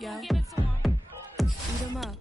Yeah. Beat him up.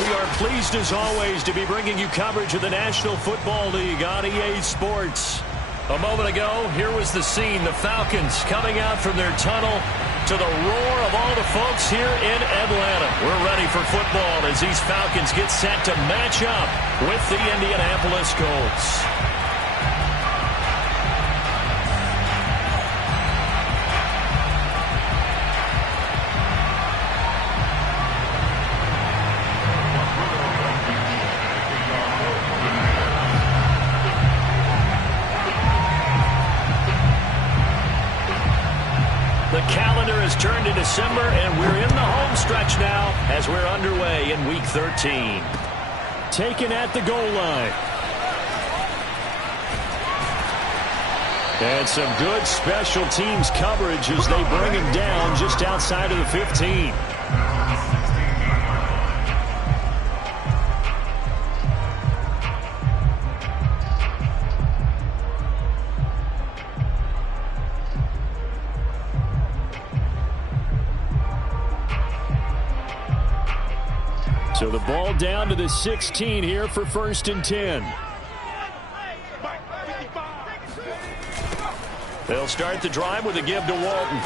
We are pleased as always to be bringing you coverage of the National Football League on EA Sports. A moment ago, here was the scene. The Falcons coming out from their tunnel to the roar of all the folks here in Atlanta. We're ready for football as these Falcons get set to match up with the Indianapolis Colts. Turned to December, and we're in the home stretch now as we're underway in Week 13. Taken at the goal line. And some good special teams coverage as they bring him down just outside of the 15. So the ball down to the 16 here for 1st and 10. They'll start the drive with a give to Walton.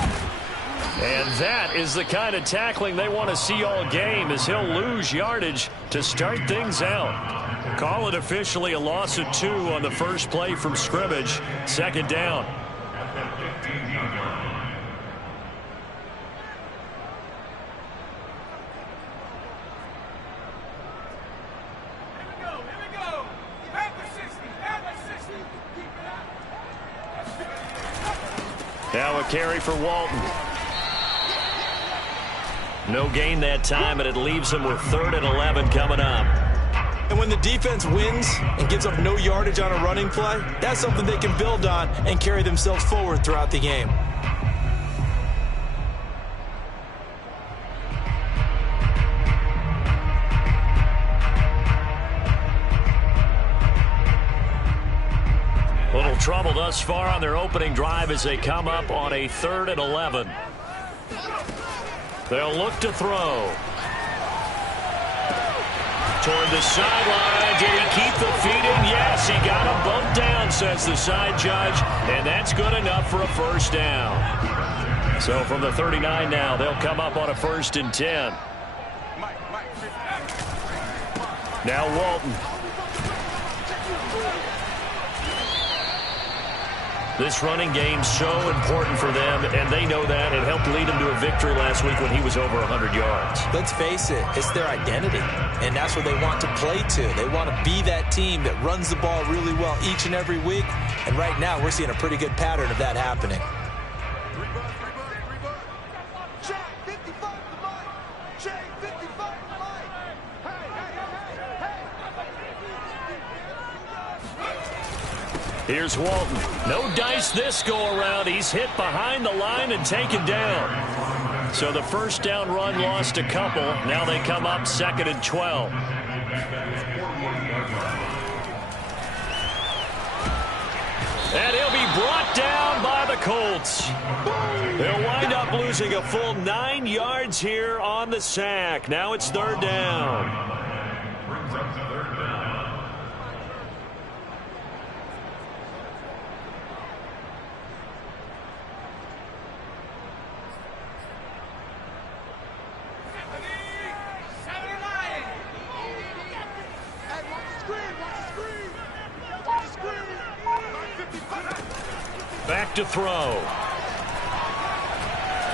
And that is the kind of tackling they want to see all game as he'll lose yardage to start things out. Call it officially a loss of 2 on the first play from scrimmage. 2nd down. Now a carry for Walton. No gain that time, and it leaves him with 3rd and 11 coming up. And when the defense wins and gives up no yardage on a running play, that's something they can build on and carry themselves forward throughout the game. Little trouble thus far on their opening drive as they come up on a 3rd and 11. They'll look to throw. Toward the sideline. Did he keep the feet in? Yes, he got him both down, says the side judge, and that's good enough for a 1st down. So from the 39 now, they'll come up on a 1st and 10. Now Walton. This running game's so important for them, and they know that. It helped lead them to a victory last week when he was over 100 yards. Let's face it, it's their identity, and that's what they want to play to. They want to be that team that runs the ball really well each and every week, and right now we're seeing a pretty good pattern of that happening. Here's Walton. No dice this go-around. He's hit behind the line and taken down. So the 1st down run lost a couple. Now they come up 2nd and 12. And he'll be brought down by the Colts. They'll wind up losing a full 9 yards here on the sack. Now it's 3rd down. Back to throw.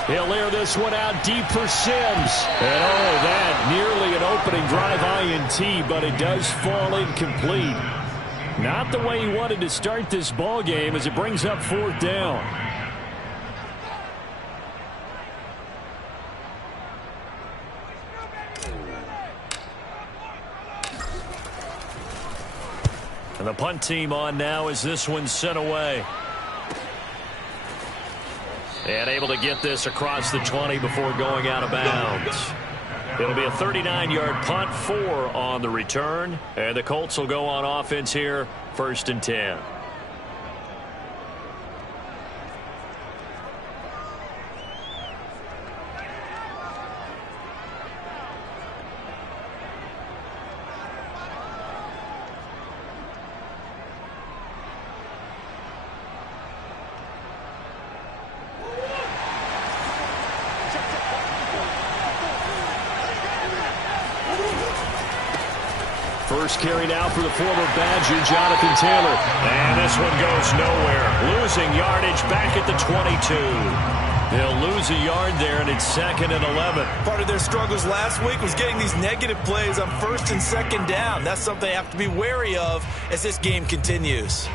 He'll air this one out deep for Sims. And that nearly an opening drive INT, but it does fall incomplete. Not the way he wanted to start this ball game as it brings up 4th down. And the punt team on now as this one's sent away. And able to get this across the 20 before going out of bounds. It'll be a 39-yard punt, 4 on the return. And the Colts will go on offense here, 1st and 10. First carry now for the former Badger, Jonathan Taylor. And this one goes nowhere. Losing yardage back at the 22. They'll lose a yard there, and it's 2nd and 11. Part of their struggles last week was getting these negative plays on 1st and 2nd down. That's something they have to be wary of as this game continues.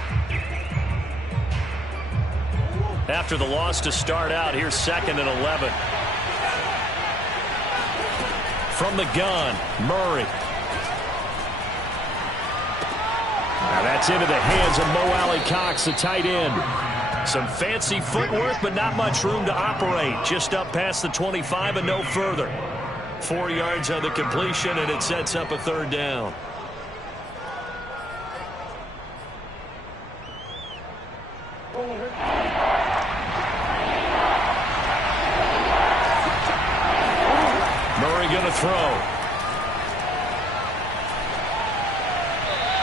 After the loss to start out, here's 2nd and 11. From the gun, Murray. Now that's into the hands of Mo Alley-Cox, the tight end. Some fancy footwork, but not much room to operate. Just up past the 25 and no further. 4 yards on the completion, and it sets up a 3rd down. Murray going to throw.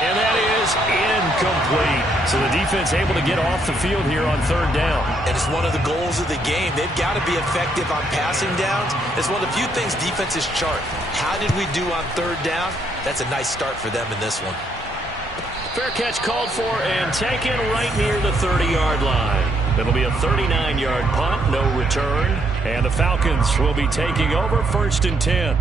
And that is incomplete. So the defense able to get off the field here on 3rd down. And it's one of the goals of the game. They've got to be effective on passing downs. It's one of the few things defenses chart. How did we do on 3rd down? That's a nice start for them in this one. Fair catch called for and taken right near the 30-yard line. It'll be a 39-yard punt, no return. And the Falcons will be taking over 1st and 10.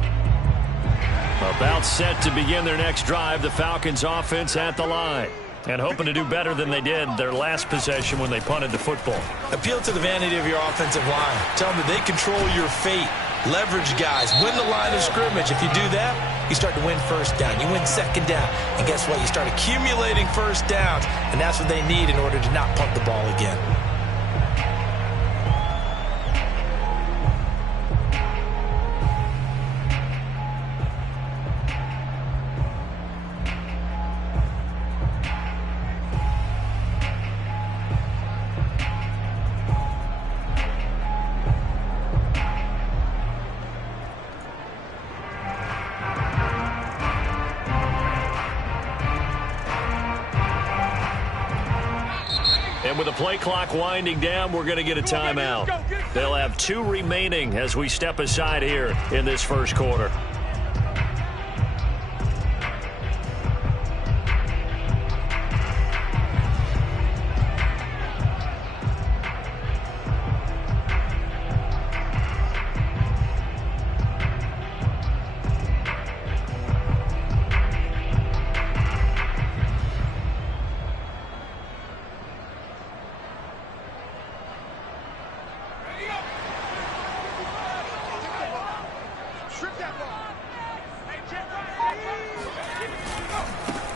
About set to begin their next drive, the Falcons offense at the line. And hoping to do better than they did their last possession when they punted the football. Appeal to the vanity of your offensive line. Tell them that they control your fate. Leverage guys. Win the line of scrimmage. If you do that, you start to win 1st down. You win 2nd down. And guess what? You start accumulating 1st downs. And that's what they need in order to not punt the ball again. And with the play clock winding down, we're going to get a timeout. They'll have 2 remaining as we step aside here in this 1st quarter.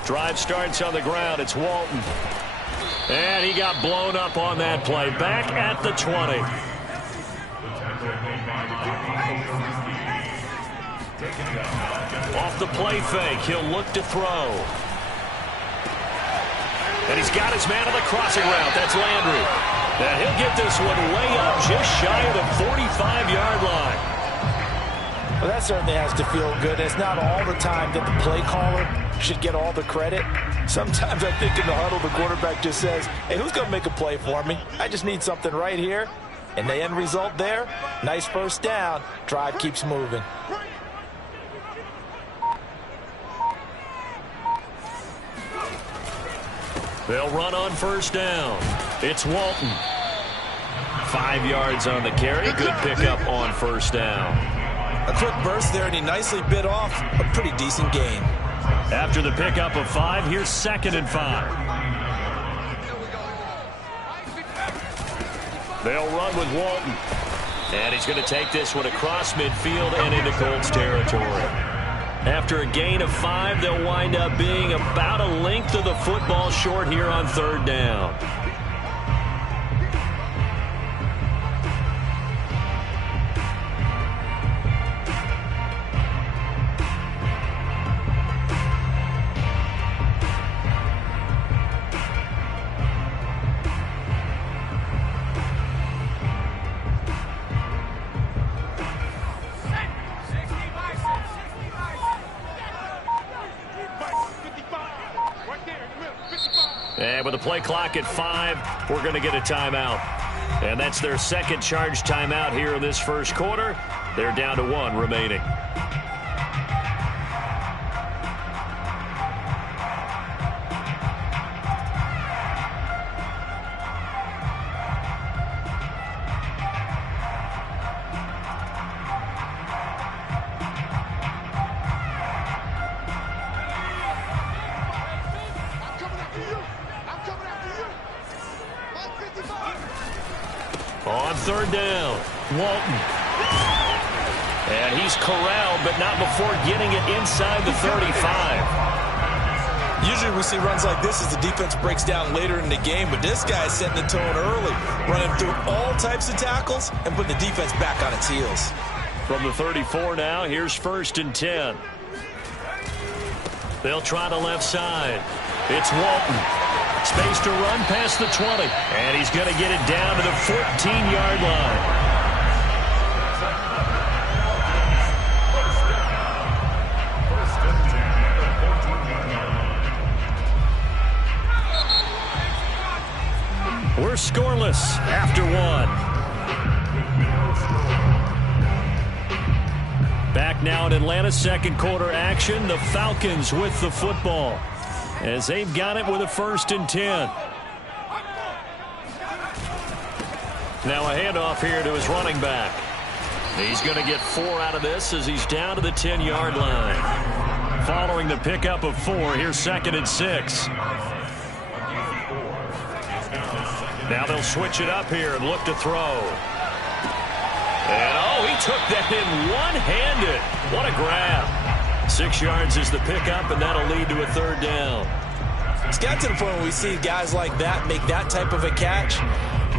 Drive starts on the ground. It's Walton. And he got blown up on that play. Back at the 20. Off the play fake. He'll look to throw. And he's got his man on the crossing route. That's Landry. And he'll get this one way up just shy of the 45-yard line. Well, that certainly has to feel good. It's not all the time that the play caller should get all the credit. Sometimes I think in the huddle, the quarterback just says, hey, who's going to make a play for me? I just need something right here. And the end result there, nice 1st down. Drive keeps moving. They'll run on 1st down. It's Walton. 5 yards on the carry. Good pickup on 1st down. A quick burst there, and he nicely bit off a pretty decent gain. After the pickup of 5, here's 2nd and 5. They'll run with Walton. And he's going to take this one across midfield and into Colts territory. After a gain of 5, they'll wind up being about a length of the football short here on 3rd down. And with the play clock at 5, we're going to get a timeout. And that's their second charge timeout here in this first quarter. They're down to 1 remaining. On third down, Walton. And he's corralled, but not before getting it inside the 35. Usually we see runs like this as the defense breaks down later in the game, but this guy is setting the tone early, running through all types of tackles and putting the defense back on its heels. From the 34 now, here's 1st and 10. They'll try the left side. It's Walton. Space to run past the 20. And he's going to get it down to the 14-yard line. We're scoreless after 1. Back now in Atlanta, second quarter action. The Falcons with the football as they've got it with a 1st and 10. Now a handoff here to his running back. He's going to get 4 out of this as he's down to the 10-yard line. Following the pickup of 4, here's 2nd and 6. Now they'll switch it up here and look to throw. And, oh, he took that in one-handed. What a grab. 6 yards is the pickup, and that'll lead to a 3rd down. It's got to the point where we see guys like that make that type of a catch.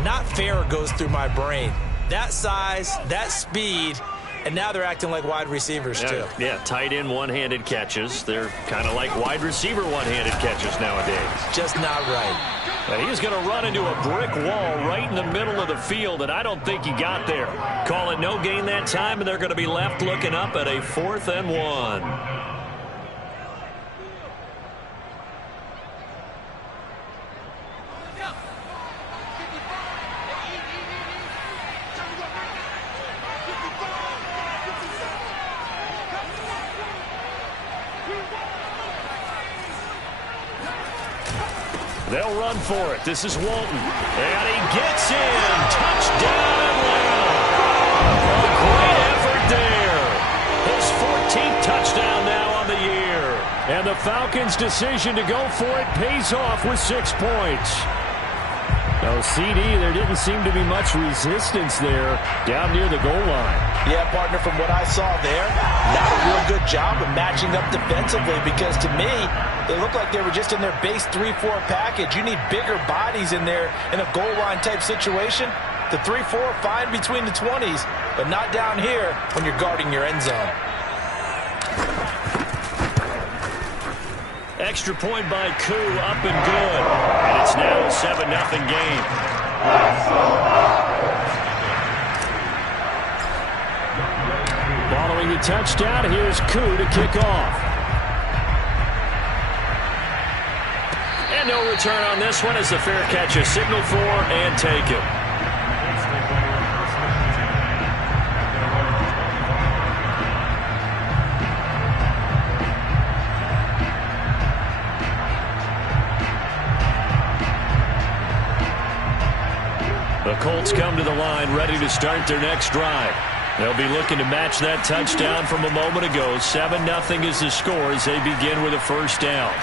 Not fair goes through my brain. That size, that speed, and now they're acting like wide receivers, too. Yeah, tight end one-handed catches. They're kind of like wide receiver one-handed catches nowadays. Just not right. And he's going to run into a brick wall right in the middle of the field, and I don't think he got there. Call it no gain that time, and they're going to be left looking up at a 4th and 1. They'll run for it. This is Walton. And he gets in. Touchdown, Atlanta. A great effort there. His 14th touchdown now on the year. And the Falcons' decision to go for it pays off with 6 points. Oh, CD, there didn't seem to be much resistance there down near the goal line. Yeah, partner, from what I saw there, not a real good job of matching up defensively because to me, they looked like they were just in their base 3-4 package. You need bigger bodies in there in a goal line type situation. The 3-4, fine between the 20s, but not down here when you're guarding your end zone. Extra point by Koo, up and good. And it's now a 7-0 game. Following the touchdown, here's Koo to kick off. And no return on this one as the fair catch is signaled for and taken. The Colts come to the line ready to start their next drive. They'll be looking to match that touchdown from a moment ago. 7-0 is the score as they begin with a 1st down.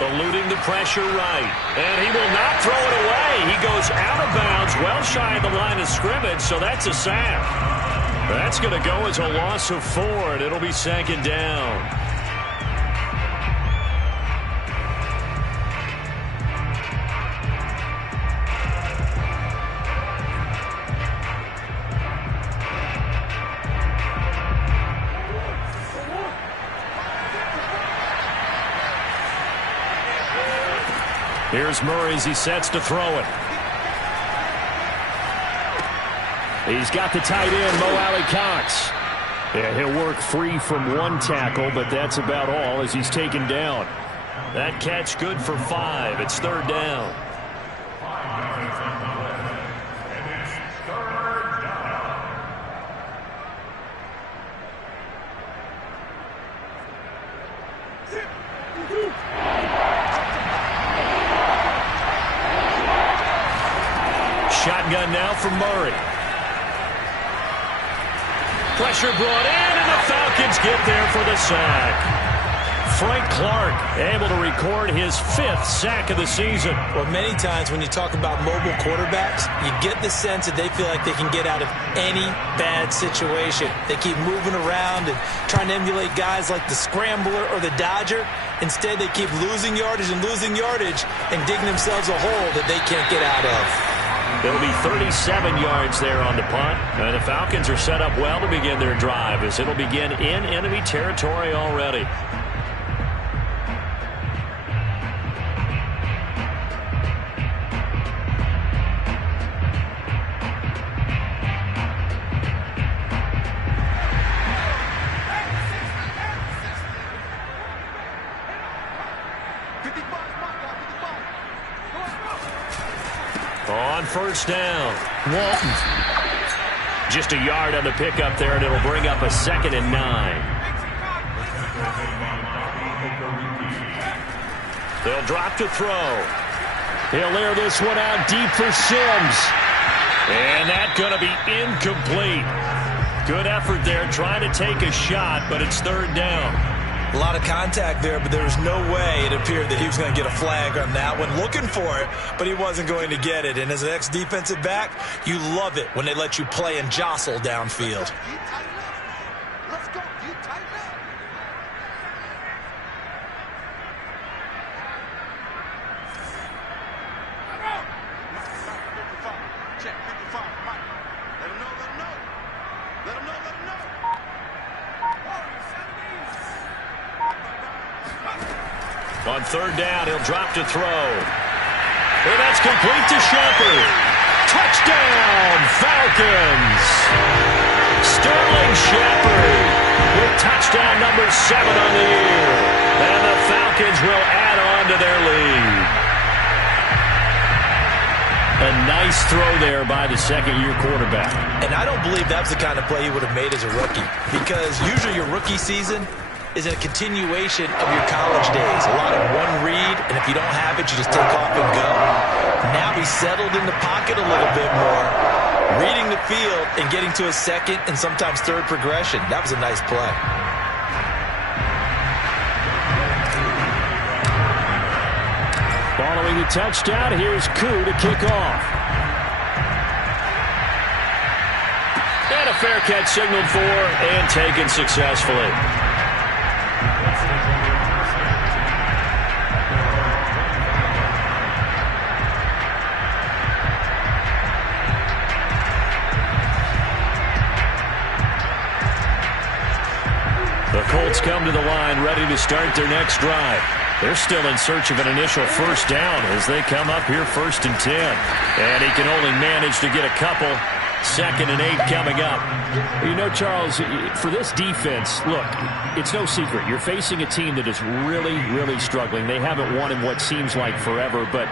Eluding the pressure right. And he will not throw it away. He goes out of bounds, well shy of the line of scrimmage, so that's a sack. That's going to go as a loss of 4, and it'll be 2nd down. Here's Murray as he sets to throw it. He's got the tight end, Mo Alley-Cox. Yeah, he'll work free from 1 tackle, but that's about all as he's taken down. That catch good for 5. It's third down. Shotgun now from Murray. Pressure brought in, and the Falcons get there for the sack. Frank Clark able to record his 5th sack of the season. Well, many times when you talk about mobile quarterbacks, you get the sense that they feel like they can get out of any bad situation. They keep moving around and trying to emulate guys like the Scrambler or the Dodger. Instead, they keep losing yardage and digging themselves a hole that they can't get out of. It'll be 37 yards there on the punt. And the Falcons are set up well to begin their drive, as it'll begin in enemy territory already. On first down, Walton. Just a yard on the pickup there, and it'll bring up a 2nd and 9. They'll drop to throw. He'll air this one out deep for Sims. And that's going to be incomplete. Good effort there, trying to take a shot, but it's third down. A lot of contact there, but there was no way it appeared that he was going to get a flag on that one. Looking for it, but he wasn't going to get it. And as an ex-defensive back, you love it when they let you play and jostle downfield. Let's go. You tighten up. Check 55. Mike. Let him know. Let him know. Let him know. Let him know. On third down, he'll drop to throw. And that's complete to Shepard. Touchdown, Falcons! Sterling Shepard with touchdown number 7 on the year. And the Falcons will add on to their lead. A nice throw there by the second-year quarterback. And I don't believe that's the kind of play he would have made as a rookie, because usually your rookie season is a continuation of your college days. A lot of one read, and if you don't have it, you just take off and go. Now he's settled in the pocket a little bit more, reading the field and getting to a second and sometimes third progression. That was a nice play. Following the touchdown, here's Koo to kick off. And a fair catch signaled for and taken successfully. The Colts come to the line ready to start their next drive. They're still in search of an initial first down as they come up here 1st and 10. And he can only manage to get a couple. 2nd and 8 coming up. You know, Charles, for this defense, look, it's no secret. You're facing a team that is really, really struggling. They haven't won in what seems like forever, but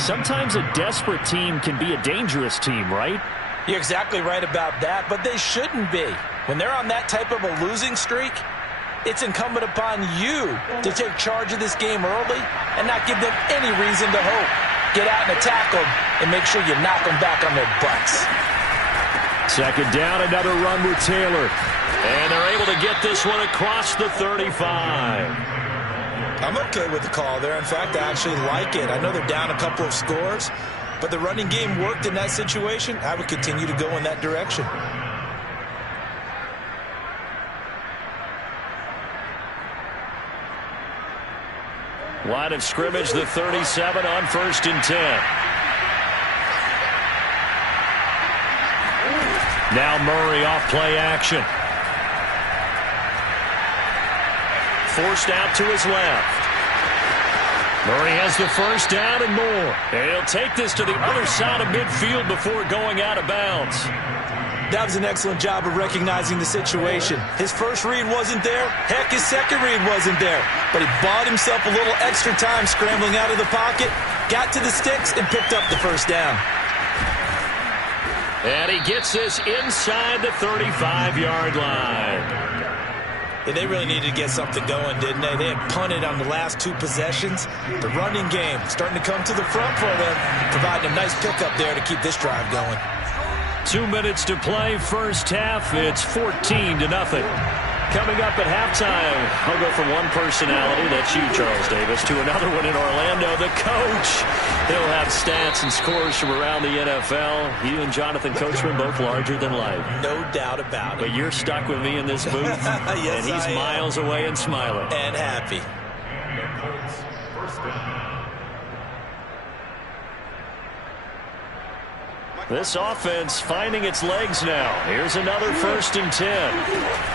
sometimes a desperate team can be a dangerous team, right? You're exactly right about that, but they shouldn't be. When they're on that type of a losing streak, it's incumbent upon you to take charge of this game early and not give them any reason to hope. Get out and attack them and make sure you knock them back on their butts. 2nd down, another run with Taylor. And they're able to get this one across the 35. I'm okay with the call there. In fact, I actually like it. I know they're down a couple of scores, but the running game worked in that situation. I would continue to go in that direction. Line of scrimmage, the 37 on 1st and 10. Now Murray off play action. Forced out to his left. Murray has the first down and more. And he'll take this to the other side of midfield before going out of bounds. That was an excellent job of recognizing the situation. His first read wasn't there. Heck, his second read wasn't there. But he bought himself a little extra time scrambling out of the pocket, got to the sticks, and picked up the first down. And he gets this inside the 35-yard line. And they really needed to get something going, didn't they? They had punted on the last two possessions. The running game starting to come to the front for them, providing a nice pickup there to keep this drive going. 2 minutes to play, first half. It's 14-0. Coming up at halftime, I'll go from one personality, that's you, Charles Davis, to another one in Orlando, the coach. He'll have stats and scores from around the NFL. You and Jonathan Coachman, both larger than life. No doubt about it. But you're stuck with me in this booth, yes, and he's miles away and smiling. And happy. This offense finding its legs now. Here's another 1st and 10.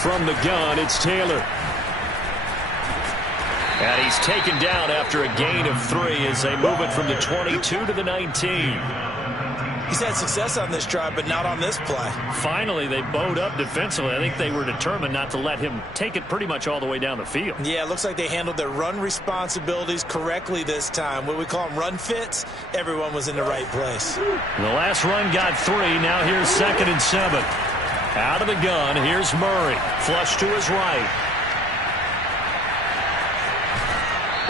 From the gun, it's Taylor. And he's taken down after a gain of 3 as they move it from the 22 to the 19. He's had success on this drive, but not on this play. Finally, they bowed up defensively. I think they were determined not to let him take it pretty much all the way down the field. Yeah, it looks like they handled their run responsibilities correctly this time. What we call them run fits, everyone was in the right place. The last run got 3. Now here's 2nd and 7. Out of the gun, here's Murray. Flush to his right.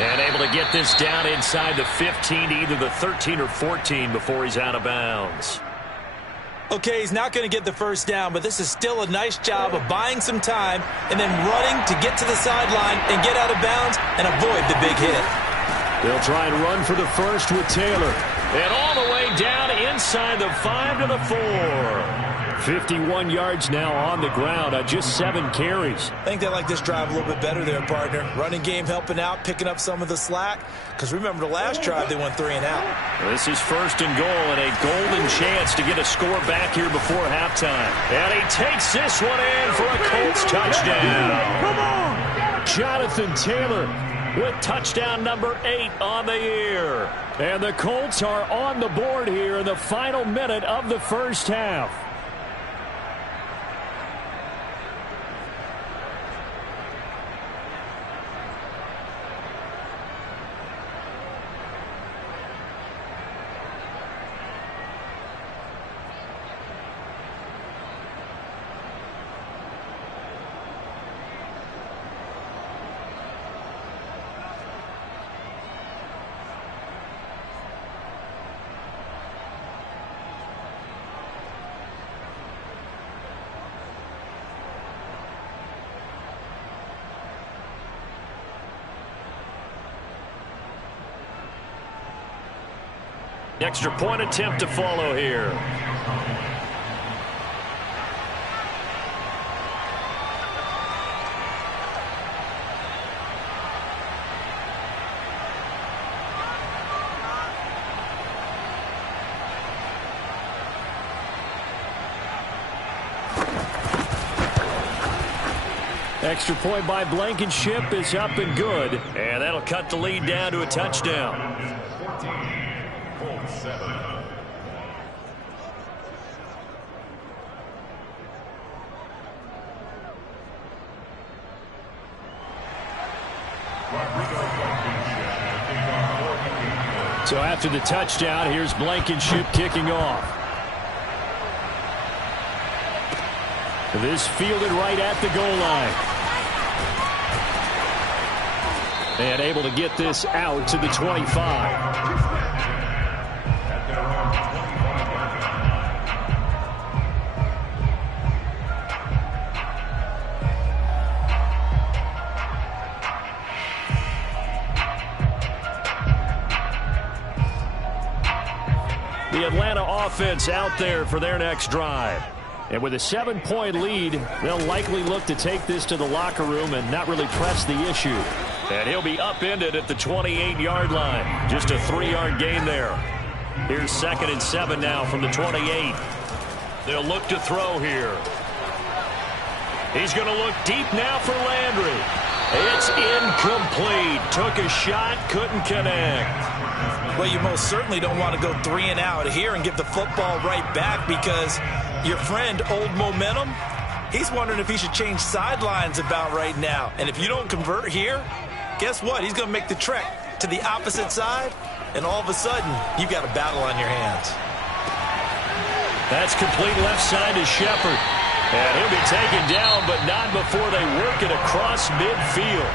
And able to get this down inside the 15 to either the 13 or 14 before he's out of bounds. Okay, he's not going to get the first down, but this is still a nice job of buying some time and then running to get to the sideline and get out of bounds and avoid the big hit. They'll try and run for the first with Taylor. And all the way down inside the 5 to the 4. 51 yards now on the ground on just 7 carries. I think they like this drive a little bit better there, partner. Running game helping out, picking up some of the slack. Because remember the last drive, they went 3 and out. This is 1st and goal and a golden chance to get a score back here before halftime. And he takes this one in for a Colts touchdown. Come on! Jonathan Taylor with touchdown number 8 on the year. And the Colts are on the board here in the final minute of the first half. Extra point attempt to follow here. Extra point by Blankenship is up and good. And that'll cut the lead down to a touchdown. So after the touchdown, here's Blankenship kicking off. This fielded right at the goal line. And able to get this out to the 25. The Atlanta offense out there for their next drive. And with a 7-point lead, they'll likely look to take this to the locker room and not really press the issue. And he'll be upended at the 28-yard line. Just a 3-yard gain there. Here's 2nd and 7 now from the 28. They'll look to throw here. He's going to look deep now for Landry. It's incomplete. Took a shot, couldn't connect. Well, you most certainly don't want to go 3 and out here and give the football right back because Your friend, Old Momentum, he's wondering if he should change sidelines about right now. And if you don't convert here, guess what? He's going to make the trek to the opposite side, and all of a sudden, you've got a battle on your hands. That's complete left side to Shepard. And he'll be taken down, but not before they work it across midfield.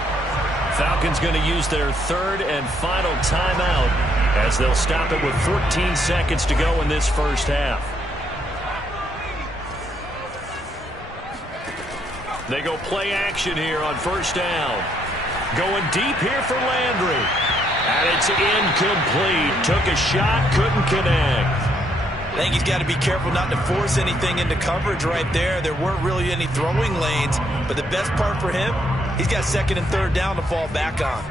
Falcons going to use their third and final timeout as they'll stop it with 14 seconds to go in this first half. They go play action here on first down. Going deep here for Landry. And it's incomplete. Took a shot, couldn't connect. I think he's got to be careful not to force anything into coverage right there. There weren't really any throwing lanes, but the best part for him, he's got second and third down to fall back on.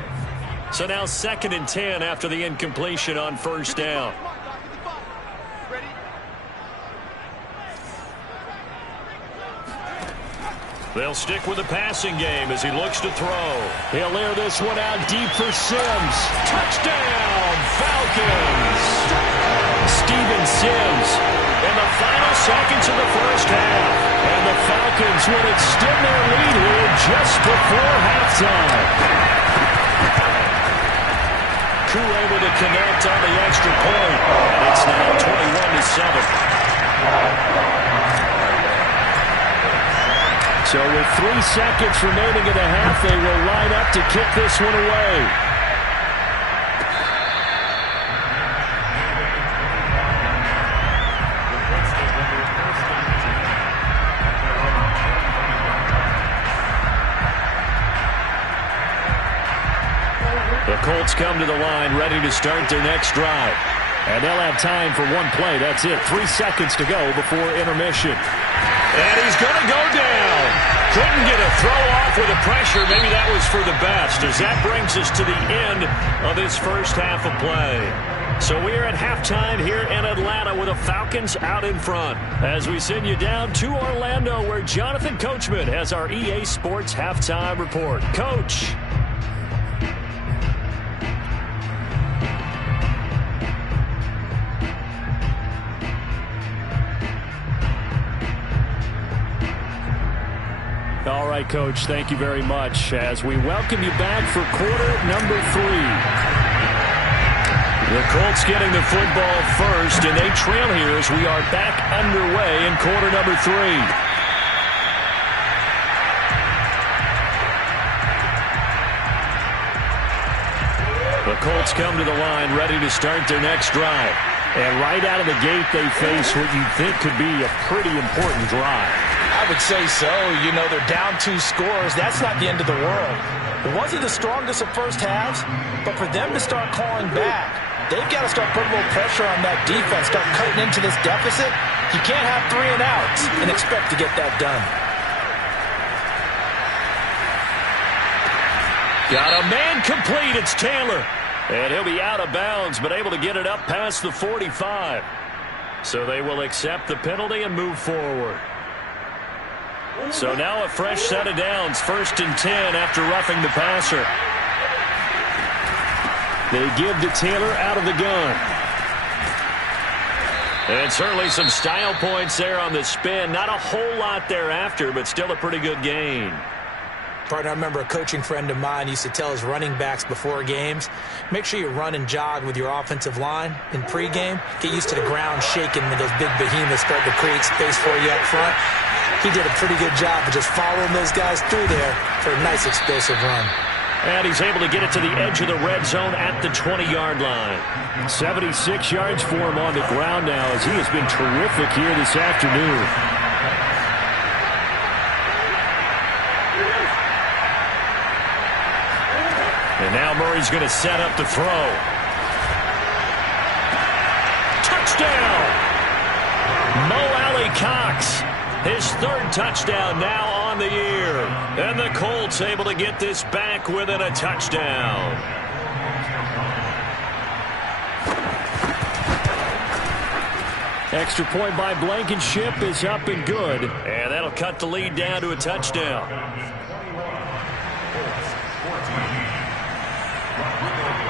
So now 2nd and 10 after the incompletion on first down. They'll stick with the passing game as he looks to throw. He'll air this one out deep for Sims. Touchdown, Falcons! Steven Sims in the final seconds of the first half. And the Falcons will extend their lead here just before halftime. Koo able to connect on the extra point. And it's now 21-7. So with 3 seconds remaining in the half, they will line up to kick this one away. The Colts come to the line ready to start their next drive. And they'll have time for one play. That's it. 3 seconds to go before intermission. And he's going to go down. Couldn't get a throw off with the pressure. Maybe that was for the best, as that brings us to the end of this first half of play. So we are at halftime here in Atlanta with the Falcons out in front. As we send you down to Orlando, where Jonathan Coachman has our EA Sports halftime report. Coach. All right, Coach, thank you very much as we welcome you back for quarter number 3. The Colts getting the football first, and they trail here as we are back underway in quarter number 3. The Colts come to the line ready to start their next drive. And right out of the gate, they face what you think could be a pretty important drive. I would say so. You know, they're down 2 scores. That's not the end of the world. It wasn't the strongest of first halves, but for them to start clawing back, they've got to start putting a little pressure on that defense, start cutting into this deficit. You can't have 3 and outs and expect to get that done. Got a man complete. It's Taylor. And he'll be out of bounds, but able to get it up past the 45. So they will accept the penalty and move forward. So now a fresh set of downs, 1st and 10 after roughing the passer. They give to Taylor out of the gun. And certainly some style points there on the spin. Not a whole lot thereafter, but still a pretty good gain. Partner, I remember a coaching friend of mine used to tell his running backs before games, make sure you run and jog with your offensive line in pregame. Get used to the ground shaking when those big behemoths start to create space for you up front. He did a pretty good job of just following those guys through there for a nice explosive run. And he's able to get it to the edge of the red zone at the 20-yard line. 76 yards for him on the ground now as he has been terrific here this afternoon. And now Murray's going to set up the throw. Touchdown! Mo Alley Cox. His 3rd touchdown now on the year. And the Colts able to get this back within a touchdown. Extra point by Blankenship is up and good. And that'll cut the lead down to a touchdown.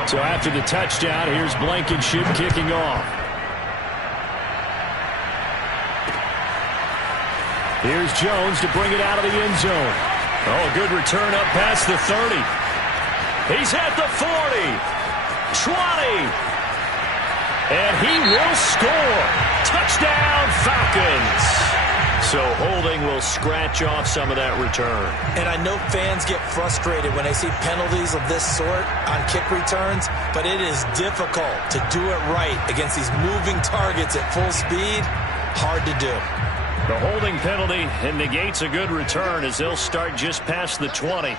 So after the touchdown, here's Blankenship kicking off. Here's Jones to bring it out of the end zone. Oh, good return up past the 30. He's at the 40. 20. And he will score. Touchdown, Falcons. So holding will scratch off some of that return. And I know fans get frustrated when they see penalties of this sort on kick returns, but it is difficult to do it right against these moving targets at full speed. Hard to do. The holding penalty and negates a good return as they'll start just past the 20.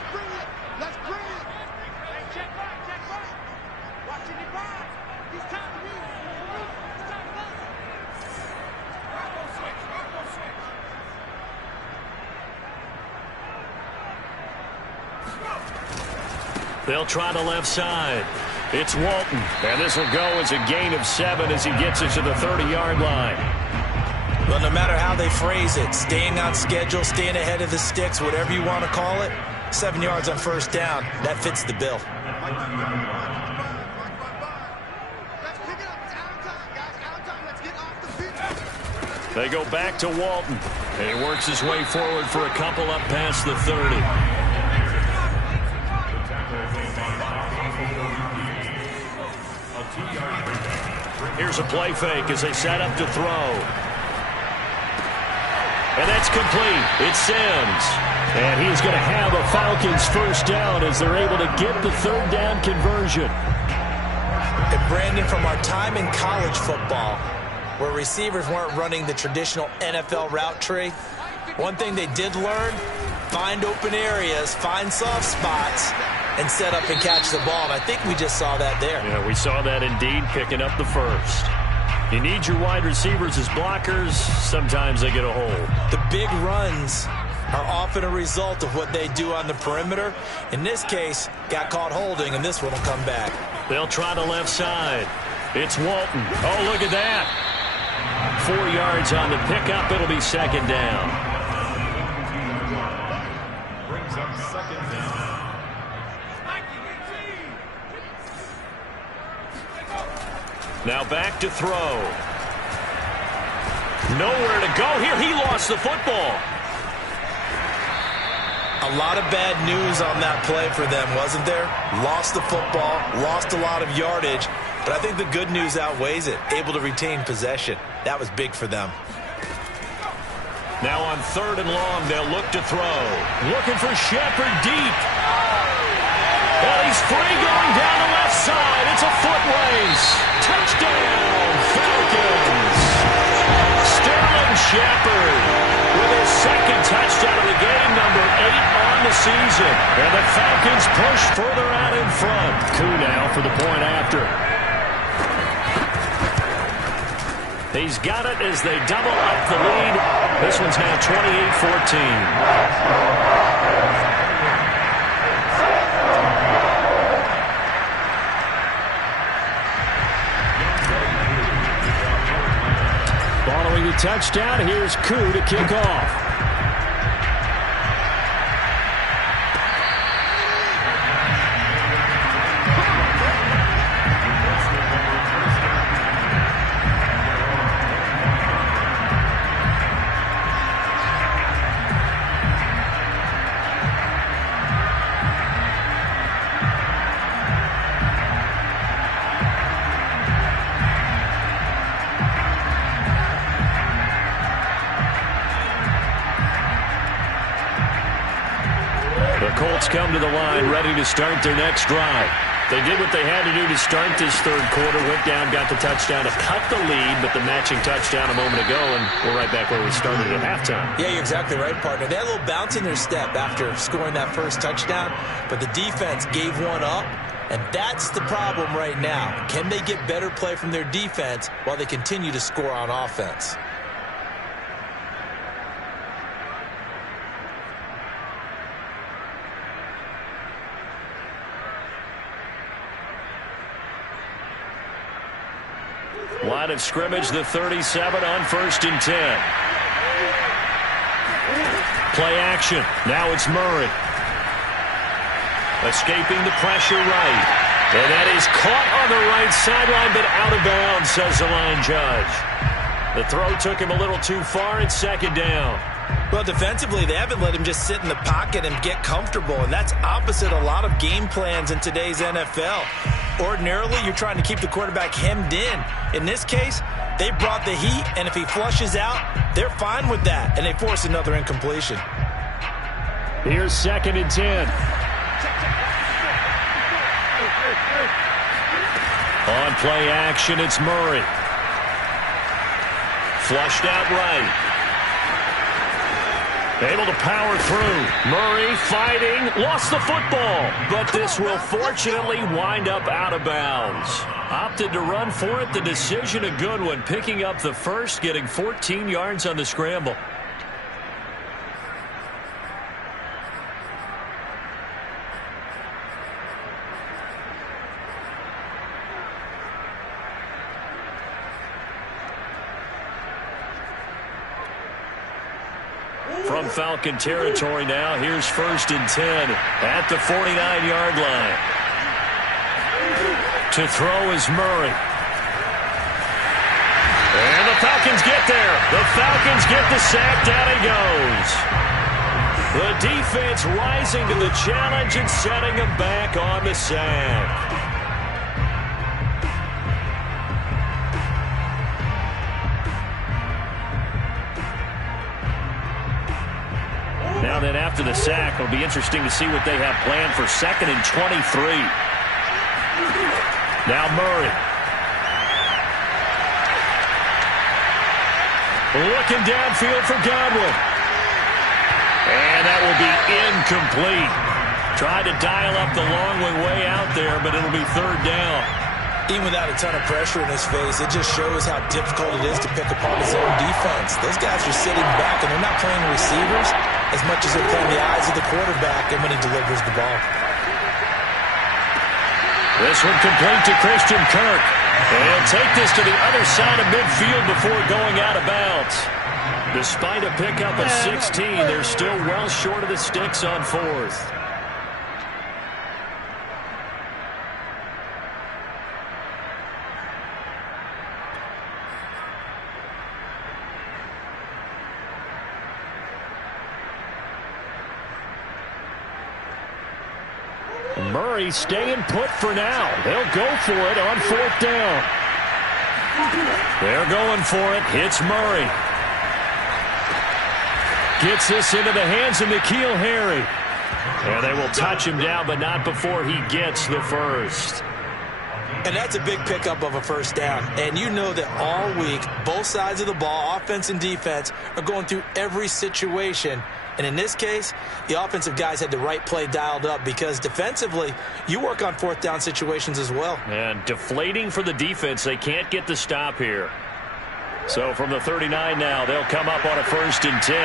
They'll try the left side. It's Walton. And this will go as a gain of 7 as he gets it to the 30-yard line. Well, no matter how they phrase it, staying on schedule, staying ahead of the sticks, whatever you want to call it, 7 yards on first down, that fits the bill. They go back to Walton. And he works his way forward for a couple up past the 30. Here's a play fake as they set up to throw. And that's complete. It's Sims. And he's going to have a Falcons first down as they're able to get the third down conversion. And Brandon, from our time in college football, where receivers weren't running the traditional NFL route tree, one thing they did learn, find open areas, find soft spots, and set up and catch the ball. And I think we just saw that there. Yeah, we saw that indeed, picking up the first. You need your wide receivers as blockers. Sometimes they get a hold. The big runs are often a result of what they do on the perimeter. In this case, got caught holding, and this one will come back. They'll try the left side. It's Walton. Oh, look at that. 4 yards on the pickup. It'll be second down. Brings up second down. Now back to throw. Nowhere to go here. He lost the football. A lot of bad news on that play for them, wasn't there? Lost the football, lost a lot of yardage, but I think the good news outweighs it. Able to retain possession. That was big for them. Now on 3rd and long, they'll look to throw. Looking for Shepard deep. Well, he's free going down the left side. It's a foot race. Touchdown, Falcons. Sterling Shepard with his second touchdown of the game, number 8 on the season. And the Falcons push further out in front. Koo now for the point after. He's got it as they double up the lead. This one's now 28-14. Following the touchdown, here's Koo to kick off. Colts come to the line ready to start their next drive. They did what they had to do to start this third quarter. Went down, got the touchdown to cut the lead, but the matching touchdown a moment ago, and we're right back where we started at halftime. Yeah, you're exactly right, partner. They had a little bounce in their step after scoring that first touchdown, but the defense gave one up, and that's the problem right now. Can they get better play from their defense while they continue to score on offense? Line of scrimmage, the 37 on 1st and 10. Play action. Now it's Murray. Escaping the pressure right. And that is caught on the right sideline, but out of bounds, says the line judge. The throw took him a little too far. It's second down. Well, defensively, they haven't let him just sit in the pocket and get comfortable, and that's opposite a lot of game plans in today's NFL. Ordinarily, you're trying to keep the quarterback hemmed in. In this case, they brought the heat, and if he flushes out, they're fine with that, and they force another incompletion. Here's 2nd and 10. On play action, it's Murray. Flushed out right. Able to power through. Murray fighting. Lost the football. But this will fortunately wind up out of bounds. Opted to run for it. The decision a good one. Picking up the first, getting 14 yards on the scramble. From Falcon territory now, here's 1st and 10 at the 49-yard line. To throw is Murray. And the Falcons get there. The Falcons get the sack. Down he goes. The defense rising to the challenge and setting him back on the sack. Now then, after the sack, it'll be interesting to see what they have planned for 2nd and 23. Now Murray. Looking downfield for Godwin. And that will be incomplete. Tried to dial up the long way out there, but it'll be 3rd down. Even without a ton of pressure in his face, it just shows how difficult it is to pick apart his own defense. Those guys are sitting back, and they're not playing receivers as much as they're playing the eyes of the quarterback and when he delivers the ball. This one complete to Christian Kirk. And he'll take this to the other side of midfield before going out of bounds. Despite a pickup of 16, they're still well short of the sticks on 4th. Murray staying put for now. They'll go for it on 4th down. They're going for it. It's Murray. Gets this into the hands of N'Keal Harry. And they will touch him down, but not before he gets the first. And that's a big pickup of a 1st down. And you know that all week, both sides of the ball, offense and defense, are going through every situation. And in this case, the offensive guys had the right play dialed up because defensively, you work on 4th down situations as well. And deflating for the defense. They can't get the stop here. So from the 39 now, they'll come up on a 1st and 10.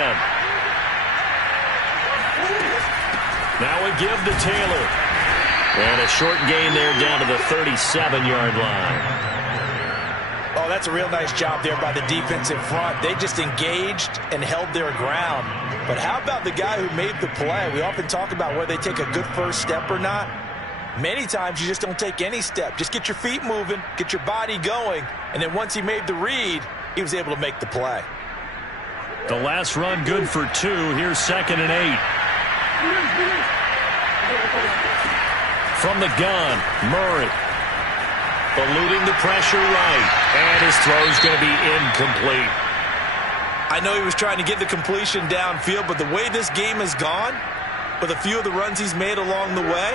Now we give to Taylor. And a short gain there down to the 37-yard line. Oh, that's a real nice job there by the defense in front. They just engaged and held their ground. But how about the guy who made the play? We often talk about whether they take a good first step or not. Many times you just don't take any step. Just get your feet moving, get your body going, and then once he made the read, he was able to make the play. The last run good for 2. Here's 2nd and 8. From the gun, Murray. Eluding the pressure right. And his throw's going to be incomplete. I know he was trying to get the completion downfield, but the way this game has gone, with a few of the runs he's made along the way,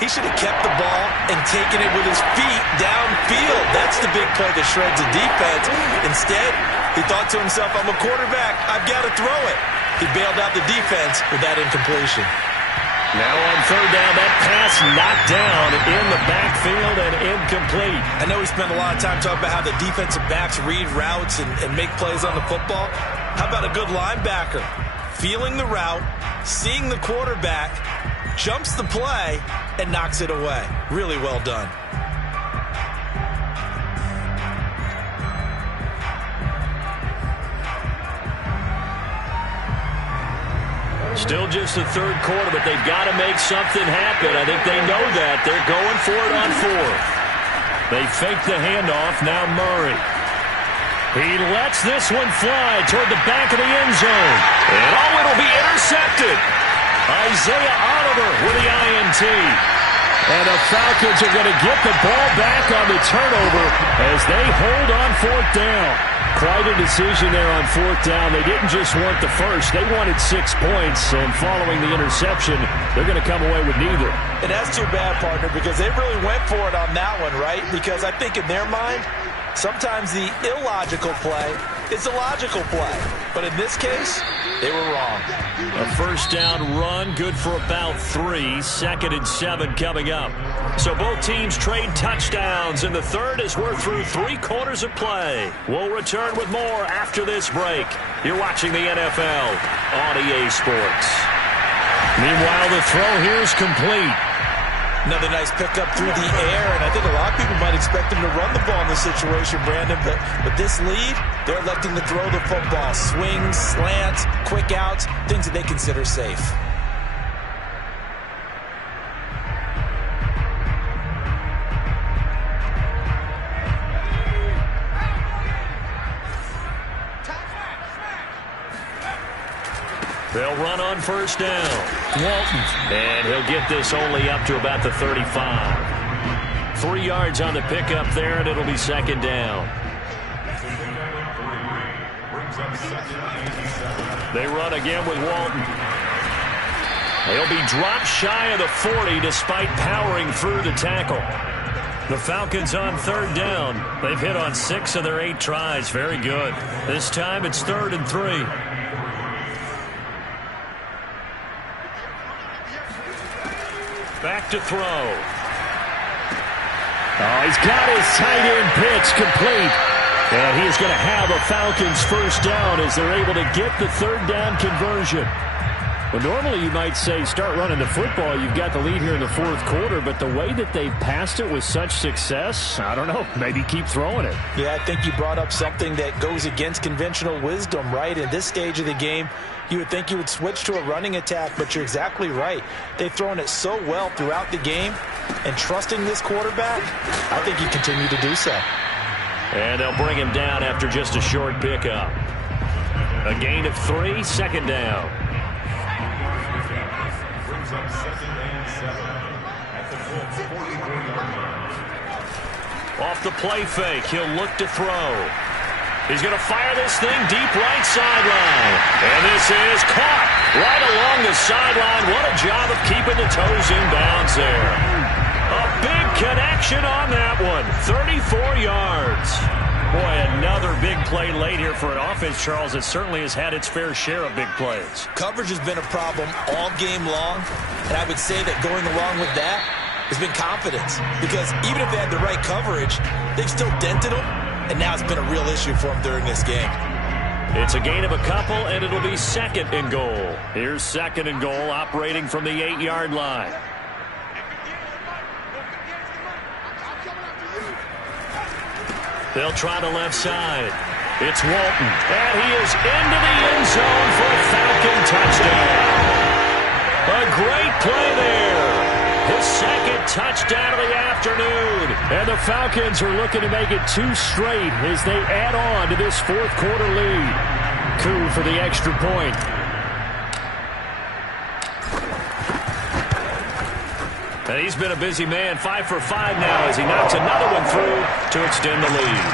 he should have kept the ball and taken it with his feet downfield. That's the big play that shreds a defense. Instead, he thought to himself, I'm a quarterback, I've got to throw it. He bailed out the defense with that incompletion. Now on 3rd down, that pass knocked down in the backfield and incomplete. I know we spent a lot of time talking about how the defensive backs read routes and make plays on the football. How about a good linebacker? Feeling the route, seeing the quarterback, jumps the play, and knocks it away. Really well done. Still just the 3rd quarter, but they've got to make something happen. I think they know that. They're going for it on 4th. They fake the handoff. Now Murray. He lets this one fly toward the back of the end zone. And it'll be intercepted. Isaiah Oliver with the INT. And the Falcons are going to get the ball back on the turnover as they hold on fourth down. Quite a decision there on fourth down. They didn't just want the first. They wanted 6 points. And following the interception, they're going to come away with neither. And that's too bad, partner, because they really went for it on that one, right? Because I think in their mind, sometimes the illogical play is a logical play. But in this case, they were wrong. A first down run, good for about 3. 2nd and 7 coming up. So both teams trade touchdowns, and the third as we're through 3 quarters of play. We'll return with more after this break. You're watching the NFL on EA Sports. Meanwhile, the throw here is complete. Another nice pickup through the air, and I think a lot of people might expect him to run the ball in this situation, Brandon, but with this lead, they're electing to throw the football. Swings, slants, quick outs, things that they consider safe. They'll run on first down. Walton. And he'll get this only up to about the 35. 3 yards on the pickup there, and it'll be 2nd down. They run again with Walton. They'll be dropped shy of the 40 despite powering through the tackle. The Falcons on 3rd down. They've hit on 6 of their 8 tries. Very good. This time it's 3rd and 3. Back to throw. Oh, he's got his tight end pitch complete. And he's going to have a Falcons first down as they're able to get the 3rd down conversion. Well, normally you might say start running the football. You've got the lead here in the 4th quarter, but the way that they've passed it with such success, I don't know, maybe keep throwing it. Yeah, I think you brought up something that goes against conventional wisdom, right? In this stage of the game, you would think you would switch to a running attack, but you're exactly right. They've thrown it so well throughout the game, and trusting this quarterback, I think you continue to do so. And they'll bring him down after just a short pickup. A gain of 3, 2nd down. Off the play fake, he'll look to throw. He's going to fire this thing deep right sideline. And this is caught right along the sideline. What a job of keeping the toes in bounds there. A big connection on that one. 34 yards. Boy, another big play late here for an offense, Charles, that certainly has had its fair share of big plays. Coverage has been a problem all game long, and I would say that going along with that has been confidence. Because even if they had the right coverage, they've still dented them, and now it's been a real issue for them during this game. It's a gain of a couple, and it'll be 2nd and goal. Here's 2nd and goal, operating from the 8-yard line. They'll try the left side. It's Walton. And he is into the end zone for a Falcon touchdown. A great play there. His 2nd touchdown of the afternoon. And the Falcons are looking to make it 2 straight as they add on to this 4th quarter lead. Coup for the extra point. And he's been a busy man, 5 for 5 now as he knocks another one through to extend the lead.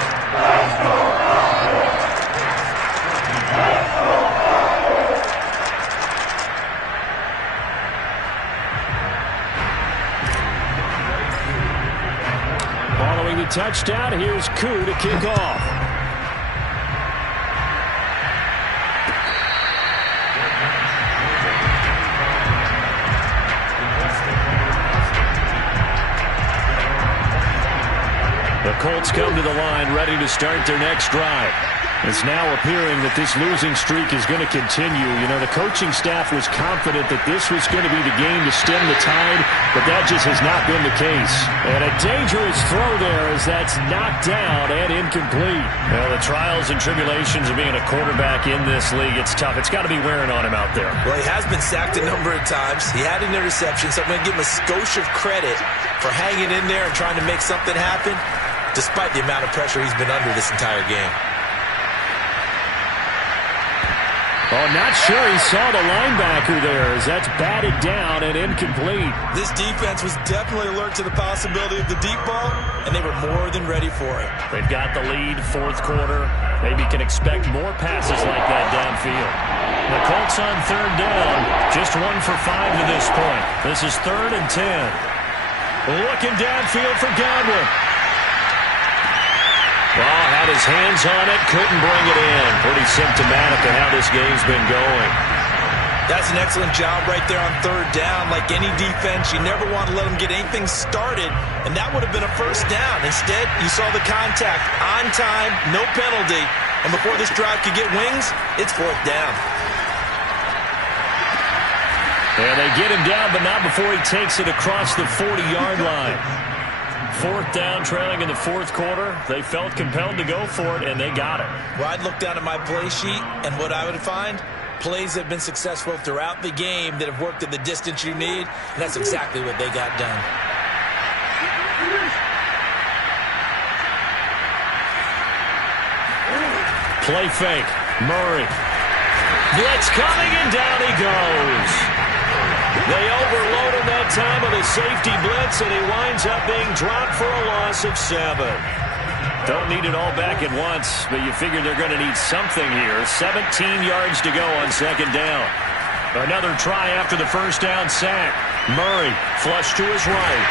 Following the touchdown, here's Coup to kick off. The Colts come to the line ready to start their next drive. It's now appearing that this losing streak is going to continue. You know, the coaching staff was confident that this was going to be the game to stem the tide, but that just has not been the case. And a dangerous throw there as that's knocked down and incomplete. Well, the trials and tribulations of being a quarterback in this league, it's tough. It's got to be wearing on him out there. Well, he has been sacked a number of times. He had an interception, so I'm going to give him a skosh of credit for hanging in there and trying to make something happen, despite the amount of pressure he's been under this entire game. Oh, not sure he saw the linebacker there as that's batted down and incomplete. This defense was definitely alert to the possibility of the deep ball, and they were more than ready for it. They've got the lead, fourth quarter. Maybe can expect more passes like that downfield. The Colts on third down, just 1 for 5 to this point. This is 3rd and 10. Looking downfield for Godwin. Ball had his hands on it, couldn't bring it in. Pretty symptomatic of how this game's been going. That's an excellent job right there on third down. Like any defense, you never want to let them get anything started, and that would have been a first down. Instead, you saw the contact on time, no penalty, and before this drive could get wings, it's 4th down. And they get him down, but not before he takes it across the 40-yard line. 4th down, trailing in the fourth quarter. They felt compelled to go for it, and they got it. Well, I'd look down at my play sheet, and what I would find, plays that have been successful throughout the game that have worked at the distance you need, and that's exactly what they got done. Play fake. Murray. Blitz coming, and down he goes. They overload him that time with a safety blitz, and he winds up being dropped for a loss of 7. Don't need it all back at once, but you figure they're going to need something here. 17 yards to go on 2nd down. Another try after the first down sack. Murray flush to his right.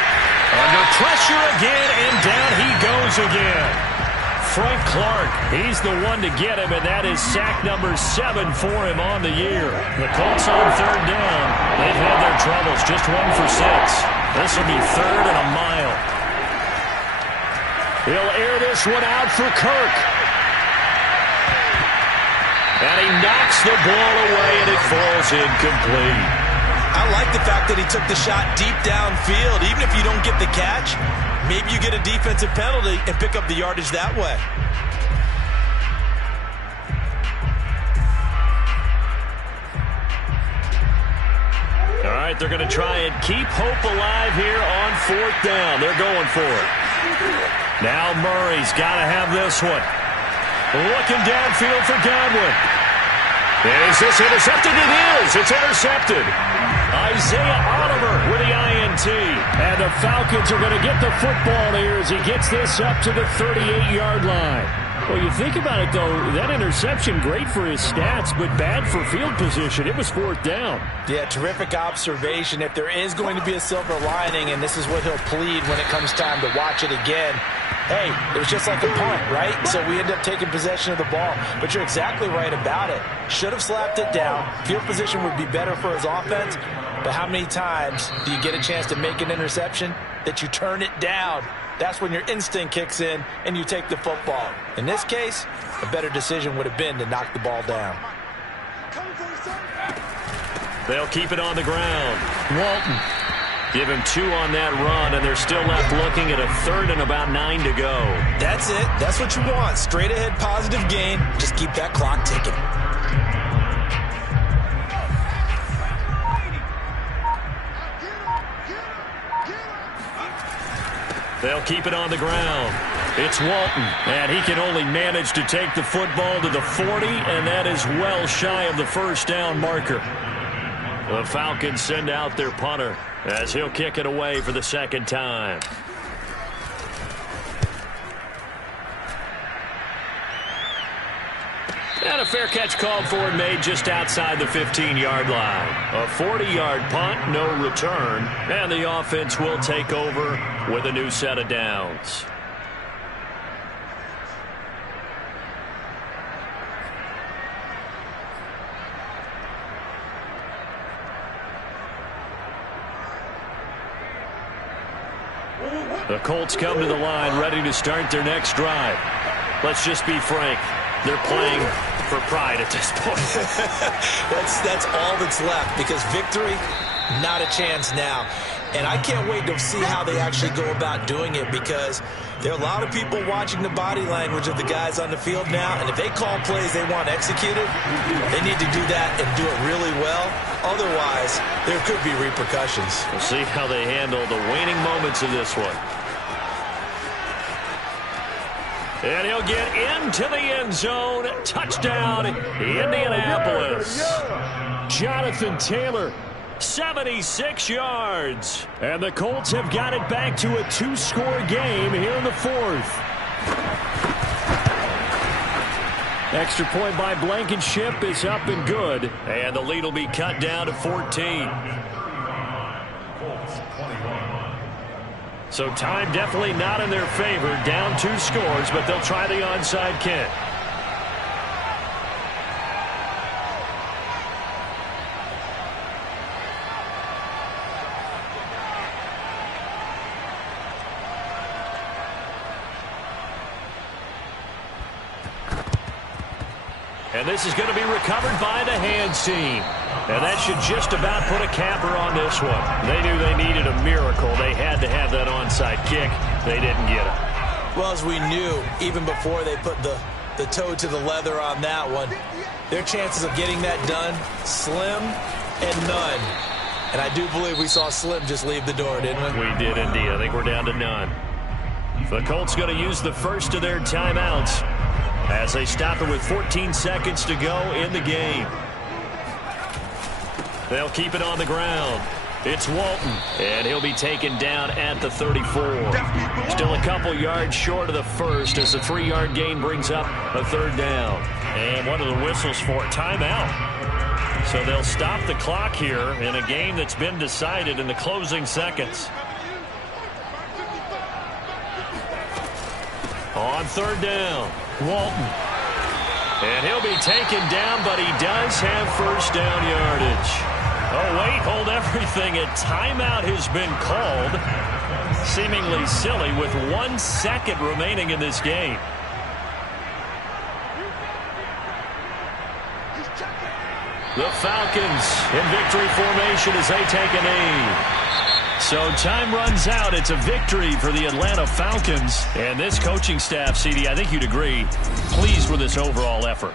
Under pressure again, and down he goes again. Frank Clark, he's the one to get him, and that is sack number 7 for him on the year. The Colts on third down. They've had their troubles, just 1 for 6. This will be 3rd and a mile. He'll air this one out for Kirk. And he knocks the ball away, and it falls incomplete. I like the fact that he took the shot deep downfield. Even if you don't get the catch, maybe you get a defensive penalty and pick up the yardage that way. All right, they're going to try and keep hope alive here on 4th down. They're going for it. Now Murray's got to have this one. Looking downfield for Godwin. Is this intercepted? It is. It's intercepted. Isaiah Oliver with the INT. And the Falcons are going to get the football here as he gets this up to the 38-yard line. Well, you think about it, though, that interception, great for his stats, but bad for field position. It was 4th down. Yeah, terrific observation. If there is going to be a silver lining, and this is what he'll plead when it comes time to watch it again, hey, it was just like a punt, right? So we end up taking possession of the ball. But you're exactly right about it. Should have slapped it down. Field position would be better for his offense. But how many times do you get a chance to make an interception that you turn it down? That's when your instinct kicks in and you take the football. In this case, a better decision would have been to knock the ball down. They'll keep it on the ground. Walton. Give him 2 on that run, and they're still left looking at a 3rd and about 9 to go. That's it. That's what you want. Straight ahead positive gain. Just keep that clock ticking. They'll keep it on the ground. It's Walton, and he can only manage to take the football to the 40, and that is well shy of the first down marker. The Falcons send out their punter as he'll kick it away for the 2nd time. And a fair catch called for and made just outside the 15-yard line. A 40-yard punt, no return, and the offense will take over with a new set of downs. The Colts come to the line ready to start their next drive. Let's just be frank. They're playing for pride at this point. That's all that's left, because victory, not a chance now. And I can't wait to see how they actually go about doing it, because there are a lot of people watching the body language of the guys on the field now, and if they call plays they want executed, they need to do that and do it really well. Otherwise, there could be repercussions. We'll see how they handle the waning moments of this one. And he'll get into the end zone. Touchdown, Indianapolis. Jonathan Taylor, 76 yards. And the Colts have got it back to a 2-score game here in the fourth. Extra point by Blankenship is up and good. And the lead will be cut down to 14. So time definitely not in their favor. Down 2 scores, but they'll try the onside kick. And this is going to be recovered by the hands team. And that should just about put a capper on this one. They knew they needed a miracle. They had to have that onside kick. They didn't get it. Well, as we knew, even before they put the toe to the leather on that one, their chances of getting that done, slim and none. And I do believe we saw Slim just leave the door, didn't we? We did indeed. I think we're down to none. The Colts going to use the first of their timeouts as they stop it with 14 seconds to go in the game. They'll keep it on the ground. It's Walton, and he'll be taken down at the 34. Still a couple yards short of the first as the 3-yard gain brings up a 3rd down. And what are the whistles for? Timeout. So they'll stop the clock here in a game that's been decided in the closing seconds. On 3rd down, Walton. And he'll be taken down, but he does have first down yardage. Oh, wait, hold everything. A timeout has been called. Seemingly silly with 1 second remaining in this game. The Falcons in victory formation as they take a knee. So time runs out. It's a victory for the Atlanta Falcons. And this coaching staff, CD, I think you'd agree, pleased with this overall effort.